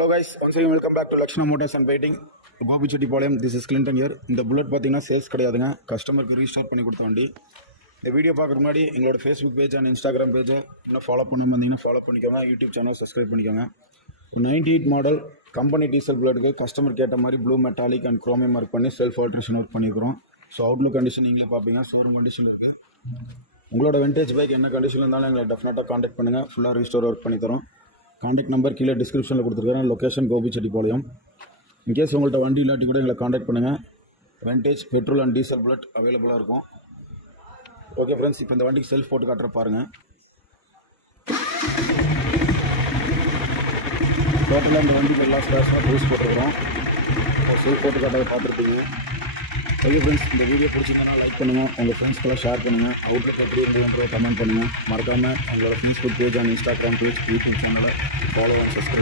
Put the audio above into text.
Hello guys, once again welcome back to Lakshana Motors and Waiting. Gopichetipalayam, this is Clinton here. இந்த bullet பார்த்தீங்கன்னா sales கிடையாதுங்க, கஸ்டமருக்கு restart பண்ணி கொடுத்த வண்டி. இந்த வீடியோ பார்க்குறதுக்கு முன்னாடி எங்களோட ஃபேஸ்புக் பேஜ் அண்ட் இன்ஸ்டாகிராம் பேஜை இன்னும் ஃபாலோ பண்ணாமல் வந்தீங்கன்னா ஃபாலோ பண்ணிக்கோங்க. யூடியூப் சேனல் சப்ஸ்கிரைப் பண்ணிக்கோங்க. 98 மாடல் கம்பெனி டீசல் புல்லட்டுக்கு கஸ்டமர் கேட்ட மாதிரி blue metallic and chromium mark பண்ணி செல்ஃப் ஆல்ட்ரேஷன் ஒர்க் பண்ணிக்கிறோம். ஸோ அவுட்லுக் கண்டிஷன் நீங்களே பார்ப்பீங்க, ஷோரூம் கண்டிஷன் இருக்குது. உங்களோட வெண்டேஜ் பைக் என்ன கண்டிஷன் இருந்தாலும் எங்களை டெஃபினட்டாக காண்டாக்ட் பண்ணுங்கள். ஃபுல்லாக ரீஸ்டோர் ஒர்க் பண்ணி தரோம். காண்டாக்ட் நம்பர் கீழே டிஸ்கிரிப்ஷனில் கொடுத்துருக்கேன். லொக்கேஷன் கோபிச்செட்டிப்பாளையம். இன்கேஸ் உங்கள்கிட்ட வண்டி இல்லாட்டி கூட எங்களை காண்டாக்ட் பண்ணுங்கள். Vintage petrol and diesel bullet அவைலபிளாக இருக்கும். ஓகே ஃப்ரெண்ட்ஸ், இப்போ இந்த வண்டிக்கு செல்ஃப் போட்டு காட்டுற பாருங்கள். டோட்டலாக இந்த வண்டிக்கு எல்லா ஸ்பேர்ஸாக யூஸ் போட்டுருக்கிறோம். செல்ஃப் போட்டு காட்டுறதை பார்த்துருப்பீங்க. ஓகே ஃப்ரெண்ட்ஸ், இந்த வீடியோ பிடிச்சிங்கன்னா லைக் பண்ணுங்கள், உங்கள் ஃப்ரெண்ட்ஸ்க்கெல்லாம் ஷேர் பண்ணுங்கள். அவுட்லுக் எப்படி இருந்ததுன்ற கமெண்ட் பண்ணுங்கள். மறக்காமல் உங்களோட Facebook page and Instagram page, YouTube சேனலை ஃபாலோ அண்ட் சப்ஸ்கிரைப்